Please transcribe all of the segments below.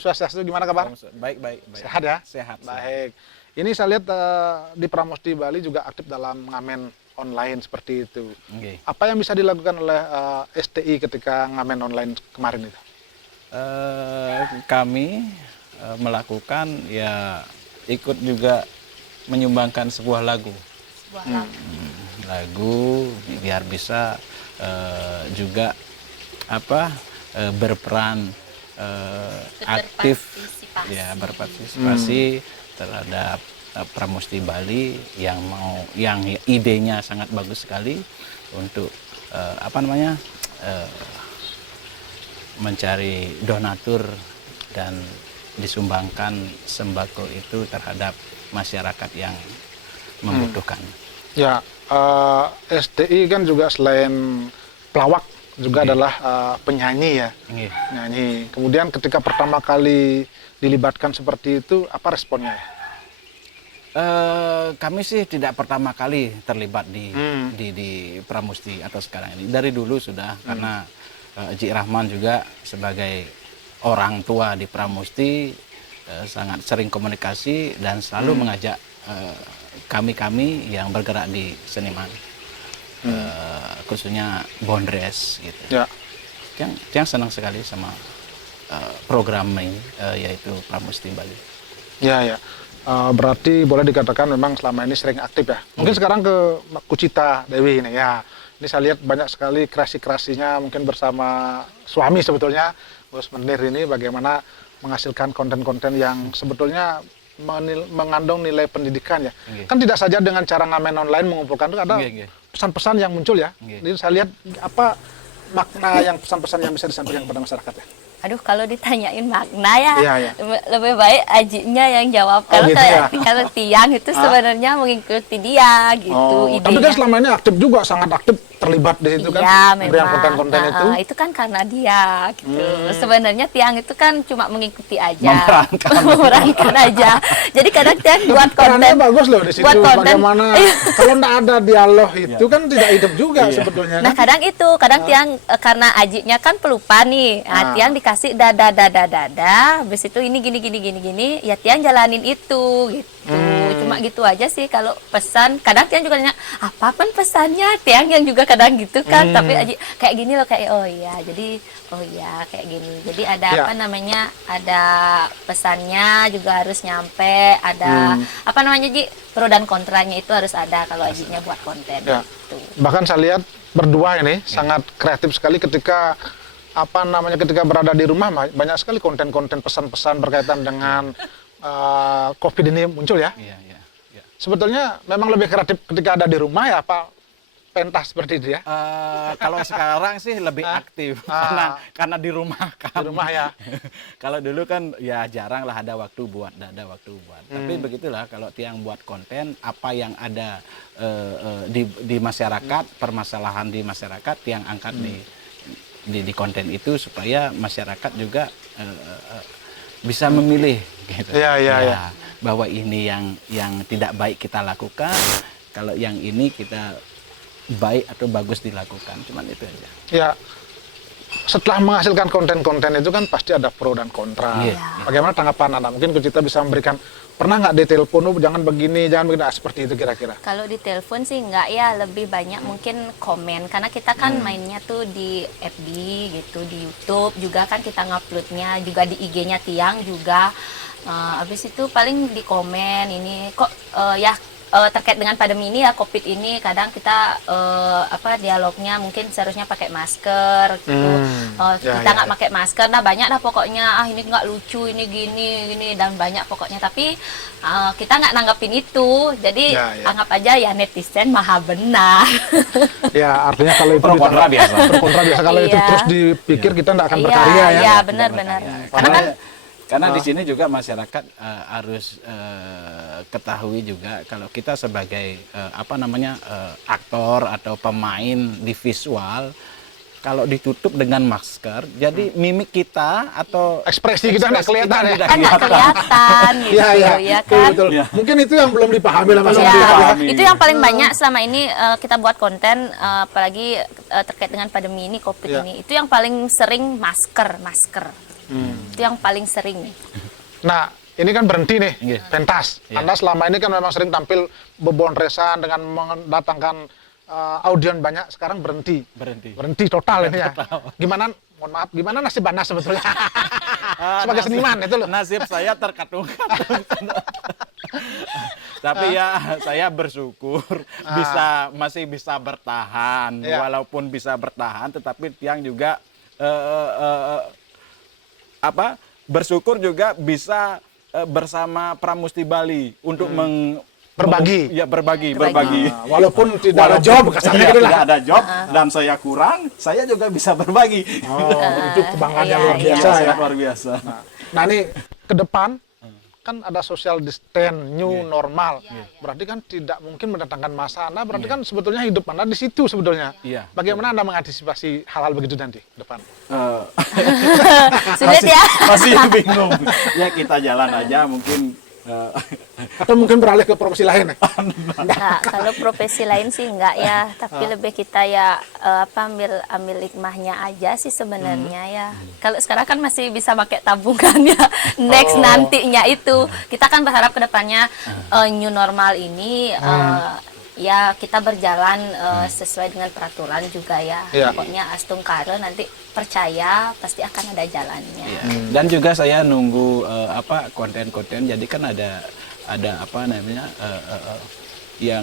Swastiastu, gimana kabar? Baik, baik, baik. Sehat ya? Sehat. Baik. Ini saya lihat di Pramusti Bali juga aktif dalam ngamen online seperti itu. Okay. Apa yang bisa dilakukan oleh STI ketika ngamen online kemarin itu? Kami melakukan ya ikut juga menyumbangkan sebuah lagu. Lagu biar bisa juga berperan aktif ya, berpartisipasi terhadap Pramusti Bali yang idenya sangat bagus sekali untuk mencari donatur dan disumbangkan sembako itu terhadap masyarakat yang membutuhkan. Ya, STI kan juga selain pelawak juga adalah penyanyi ya. Nyanyi. Kemudian ketika pertama kali dilibatkan seperti itu, apa responnya? Kami sih tidak pertama kali terlibat di Pramusti atau sekarang ini. Dari dulu sudah, karena Eji Rahman juga sebagai orang tua di Pramusti sangat sering komunikasi dan selalu mengajak kami yang bergerak di seniman, khususnya Bondres gitu. Ya. Yang senang sekali sama program ini, yaitu Pramusti Bali. Ya, ya. Berarti boleh dikatakan memang selama ini sering aktif ya. Mungkin sekarang ke Kucita Dewi ini ya. Ini saya lihat banyak sekali kreasi-kreasinya, mungkin bersama suami sebetulnya, Gus Menir ini, bagaimana menghasilkan konten-konten yang sebetulnya mengandung nilai pendidikan ya. Kan tidak saja dengan cara ngamen online mengumpulkan, itu ada pesan-pesan yang muncul ya. Jadi saya lihat apa makna yang pesan-pesan yang bisa disampaikan kepada masyarakat ya. Aduh, kalau ditanyain makna ya, lebih baik Ajinya yang jawab. Kalau kalau Tiang itu sebenarnya mengikuti dia gitu. Tapi kan selama ini aktif juga, sangat aktif terlibat di situ kan. Iya, memang. Konten-konten itu kan karena dia gitu. Sebenarnya Tiang itu kan cuma mengikuti aja, memerankan aja. Jadi kadang Tiang buat konten bagus loh di situ. Buat konten, bagaimana kalau nggak ada dialog itu kan tidak hidup juga sebetulnya. Nah, kadang Tiang karena Ajinya kan pelupa nih. Tiang dikasih dada, habis itu ini gini, ya Tiang jalanin itu gitu. Cuma gitu aja sih. Kalau pesan, kadang Tiang juga nanya, apapun pesannya, Tiang yang juga kadang gitu kan. Tapi Aji kayak gini loh, kayak kayak gini. Jadi ada ada pesannya juga harus nyampe, ada Ji, pro dan kontranya itu harus ada kalau Ajinya buat konten. Ya. Gitu. Bahkan saya lihat berdua ini sangat kreatif sekali ketika ketika berada di rumah, banyak sekali konten-konten pesan-pesan berkaitan dengan COVID ini muncul ya. Sebetulnya memang lebih kreatif ketika ada di rumah ya, apa pentas seperti itu ya? Kalau sekarang sih lebih aktif karena di rumah kan. Di rumah ya. Kalau dulu kan ya jarang lah ada waktu buat. Tapi begitulah kalau Tiang buat konten, apa yang ada di masyarakat, permasalahan di masyarakat, Tiang angkat di konten itu supaya masyarakat juga bisa memilih gitu. Ya. Bahwa ini yang tidak baik kita lakukan, kalau yang ini kita baik atau bagus dilakukan, cuman itu aja. Ya, setelah menghasilkan konten-konten itu kan pasti ada pro dan kontra. Bagaimana tanggapan Anda? Mungkin kita bisa memberikan, pernah nggak ditelepon, jangan begini, seperti itu kira-kira? Kalau ditelepon sih nggak ya, lebih banyak mungkin komen, karena kita kan mainnya tuh di FB gitu, di YouTube juga kan kita nguploadnya, juga di IG-nya Tiang juga. Habis itu paling di komen ini kok terkait dengan pandemi ini ya, COVID ini, kadang kita dialognya mungkin seharusnya pakai masker gitu. Kita nggak pakai masker, banyak lah pokoknya, ini nggak lucu, ini gini dan banyak pokoknya. Tapi kita nggak nanggapin itu, jadi anggap aja ya netizen maha benar. Ya, artinya kalau itu kontra biasa. Kalau itu terus dipikir kita nggak akan berkarya ya. Iya, benar-benar. Karena di sini juga masyarakat harus ketahui juga kalau kita sebagai aktor atau pemain di visual, kalau ditutup dengan masker, jadi mimik kita atau ekspresi kita nggak kelihatan ya. Nggak kelihatan gitu ya kan. Betul. Mungkin itu yang belum dipahami lah Itu yang paling banyak selama ini kita buat konten, apalagi terkait dengan pandemi ini, COVID ini. Itu yang paling sering masker. itu yang paling sering. Nah, ini kan berhenti nih, Iya. pentas. Iya. Anda selama ini kan memang sering tampil bebonresan dengan mendatangkan audiens banyak, sekarang berhenti. Berhenti total ini ya. Gimana, mohon maaf, gimana nasib Anda sebetulnya? Sebagai seniman itu loh. Nasib saya terkatung-katung. Tapi ya saya bersyukur masih bisa bertahan. Iya. Walaupun bisa bertahan, tetapi tiang juga bersyukur juga bisa bersama Pramusti Bali untuk Berbagi. berbagi. Nah, walaupun tidak ada job, kesannya gitu lah. Tidak ada job dan saya kurang, saya juga bisa berbagi. Oh, itu kebanggaannya Iya, luar iya. biasa ya. Sangat luar biasa. Nah, ini ke depan kan ada social distance, new normal. Berarti kan tidak mungkin mendatangkan masa. Anda berarti kan sebetulnya hidup Anda di situ sebetulnya. Iya. Bagaimana Anda mengantisipasi hal-hal begitu nanti ke depan? Sulit ya. Masih bingung. Ya kita jalan aja mungkin. Atau mungkin beralih ke profesi lain ya? Nah, kalau profesi lain sih enggak ya, tapi lebih kita ya ambil hikmahnya aja sih sebenarnya ya. Kalau sekarang kan masih bisa pakai tabungan ya. Next nantinya itu kita kan berharap ke depannya new normal ini ya kita berjalan sesuai dengan peraturan juga ya. Iya. Pokoknya astung karo nanti percaya pasti akan ada jalannya. Iya. Dan juga saya nunggu konten-konten. Jadi kan ada apa namanya yang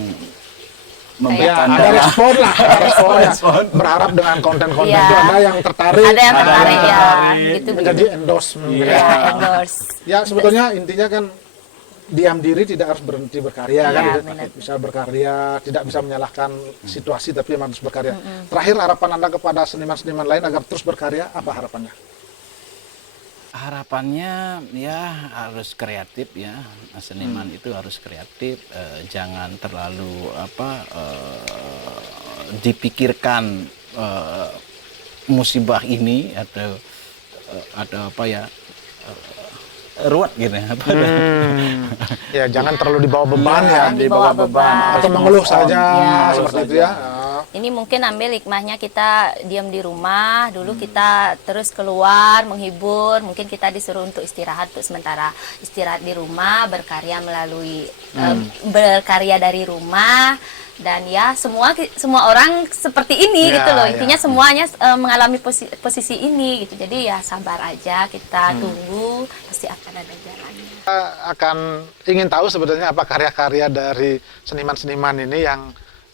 Ya, memberikan ada respon lah, ada respon ya. Respon. Berharap dengan konten-konten Iya. itu ada yang tertarik, Ada yang tertarik ya, tertarik. gitu menjadi endorsement. Ya, Ya. endorse. Ya sebetulnya intinya kan diam diri tidak harus berhenti berkarya kan, Iya, gitu. benar. Bisa berkarya, tidak bisa menyalahkan situasi tapi memang harus berkarya. Terakhir harapan Anda kepada seniman-seniman lain agar terus berkarya, apa harapannya? Harapannya ya harus kreatif ya, seniman itu harus kreatif, jangan terlalu dipikirkan musibah ini atau apa ya ruwet gitu ya. Ya jangan terlalu dibawa beban ya, Jangan dibawa beban. atau mengeluh saja Ya. seperti itu ya. Ini mungkin ambil hikmahnya kita diam di rumah, dulu kita terus keluar menghibur, mungkin kita disuruh untuk istirahat untuk sementara istirahat di rumah, berkarya melalui berkarya dari rumah dan ya semua orang seperti ini Ya, gitu loh. ya. Intinya semuanya mengalami posisi ini gitu. Jadi ya sabar aja, kita tunggu pasti akan ada jalannya. Kita akan ingin tahu sebetulnya apa karya-karya dari seniman-seniman ini yang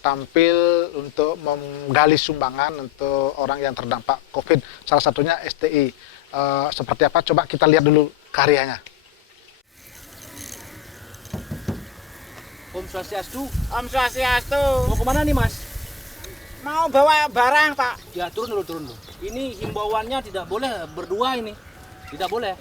tampil untuk menggali sumbangan untuk orang yang terdampak COVID, salah satunya STI. Seperti apa? Coba kita lihat dulu karyanya. Om Swastiastu, Om Swastiastu. mau kemana nih Mas? Mau bawa barang, Pak. Ya turun dulu. Ini himbauannya tidak boleh berdua ini, tidak boleh.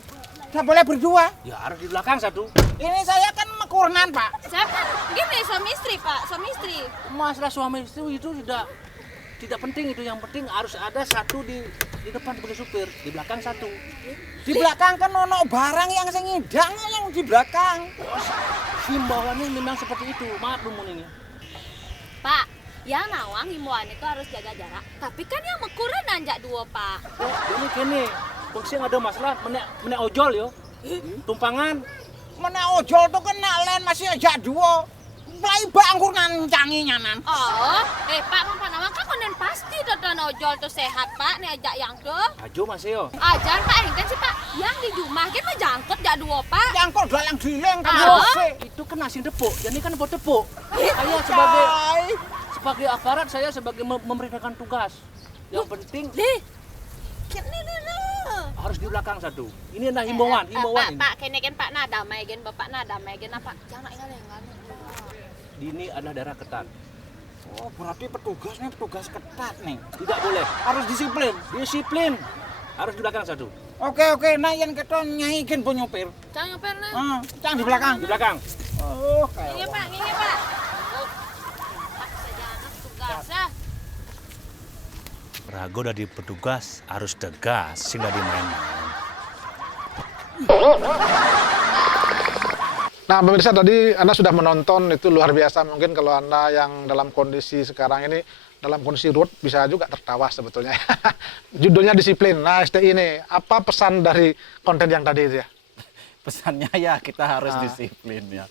Nggak boleh berdua. Ya harus di belakang satu. Ini saya kan mekurangan, Pak. Saya kan gini suami istri Pak, suami istri. Masalah suami istri itu tidak penting itu, yang penting harus ada satu di depan sebagai supir, di belakang satu. Di belakang kan ono barang yang saya ngidang yang di belakang. Himbauannya memang seperti itu, maaf lumun ini. Pak, yang nawang himbauan itu harus jaga jarak. Tapi kan yang mekuran nanjak dua Pak. Ini kene, fungsi ada masalah menek ojol yo, tumpangan. Mana ojol tuh kena len masih aja dua. Mulai bangkur ngancangi nyanan. Oh, Pak Pak nawang kan konen pasti tonton ojol tuh sehat Pak, nih ajak yang tuh. Ajo Mas yo. Ajan Pak, enten sih Pak, yang di rumah kan mah jangkut jak dua Pak. Yang kok dalang dileng kan Oh. harus. Itu kan nasi tepuk, jadi kan buat tepuk. Iya, Saya sebagai aparat, saya sebagai memerintahkan tugas. Yang penting Nih, harus di belakang satu. Ini adalah himbauan ini. Pak, kene kan Pak nadamai gen Bapak nadamai gen apa? Jangan ingalen. Ini adalah daerah ketat. Oh, berarti petugasnya petugas ketat nih. Tidak boleh. Harus disiplin. Harus di belakang satu. Oke, nah yang kita nyai kan punya nyopir. Jangan nyoper nah. Jangan di belakang. Di belakang. Oh, Ini Pak, ini Pak. Oh, Pak saja anak tugas ya. Rago dari petugas harus tegas, sehingga dimain-main. Nah, pemirsa tadi Anda sudah menonton, itu luar biasa. Mungkin kalau Anda yang dalam kondisi sekarang ini, dalam kondisi ruwet bisa juga tertawa sebetulnya. Judulnya disiplin. Nah, STI ini, apa pesan dari konten yang tadi itu ya? Pesannya ya kita harus disiplin ya.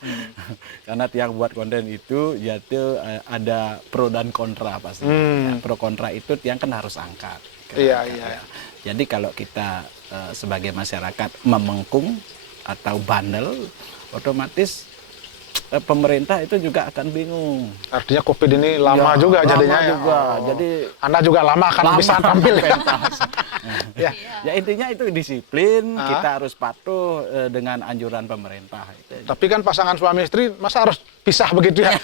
Karena tiang buat konten itu yaitu ada pro dan kontra pasti. Ya, pro kontra itu tiang kan harus angkat. Iya, iya. Jadi kalau kita sebagai masyarakat memengkung atau bandel, otomatis pemerintah itu juga akan bingung. Artinya COVID ini lama juga jadinya lama ya. juga. Oh. Jadi Anda juga lama akan bisa tampil ya. Ya. Ya intinya itu disiplin, kita harus patuh dengan anjuran pemerintah. Tapi kan pasangan suami istri masa harus pisah begitu ya?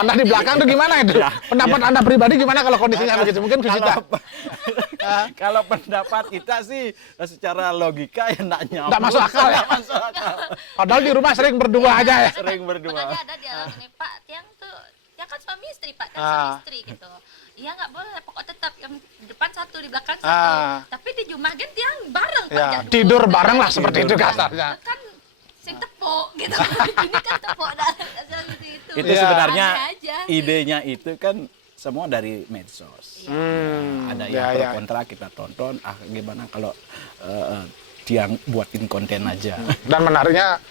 Anda di belakang tuh gimana itu? Pendapat Anda pribadi gimana kalau kondisinya begitu? Mungkin Kusita. Kalau pendapat kita sih secara logika ya enggak nyambung. Nggak masuk akal ya? Nggak masuk akal. Padahal di rumah sering berdua aja ya. Sering berdua. Aja ada dialog ini, Pak, tiang tuh ya kan suami istri, Pak, kan suami istri gitu. Iya nggak boleh, pokok tetap yang depan satu, di belakang satu. Tapi di Jumagen tiang bareng, Pak. Ya, jadwal. tidur bareng lah seperti itu kasarnya. Kan sing tepuk gitu. Ini kan tepuk dan seperti itu. Itu Iya. sebenarnya Aneh aja. idenya itu kan semua dari medsos. Ada yang pro kontra kita tonton, gimana kalau tiang buatin konten aja. Dan menariknya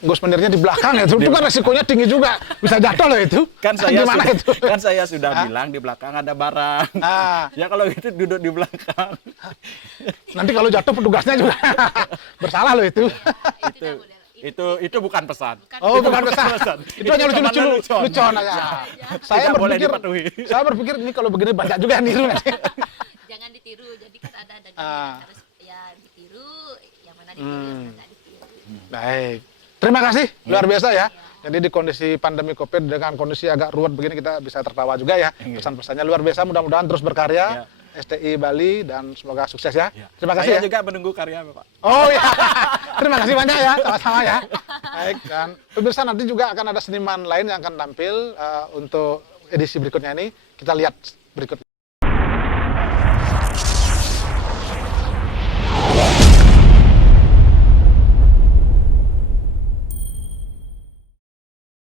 Gus Menirnya di belakang ya, itu kan resikonya tinggi juga, bisa jatuh loh itu. Kan saya Gimana sudah, itu? kan saya sudah bilang di belakang ada barang. Ya kalau gitu duduk di belakang. Nanti kalau jatuh petugasnya juga bersalah loh itu. Itu bukan pesan. Oh, bukan pesan. Itu hanya cuma lucu-lucuan aja. Saya Tidak boleh berpikir, dipatuhi. saya berpikir ini kalau begini banyak juga yang niru nanti. Jangan ditiru. Jadi kan ada harus ya ditiru, yang mana ditiru, yang mana nggak ditiru. Baik. Terima kasih, luar biasa ya. Jadi di kondisi pandemi COVID dengan kondisi agak ruwet begini kita bisa tertawa juga ya. Pesan-pesannya luar biasa, mudah-mudahan terus berkarya. STI Bali dan semoga sukses ya. Terima kasih Saya ya. juga menunggu karya Bapak. Oh ya, terima kasih banyak ya, sama-sama ya. Baik, dan pemirsa nanti juga akan ada seniman lain yang akan tampil untuk edisi berikutnya ini. Kita lihat berikut.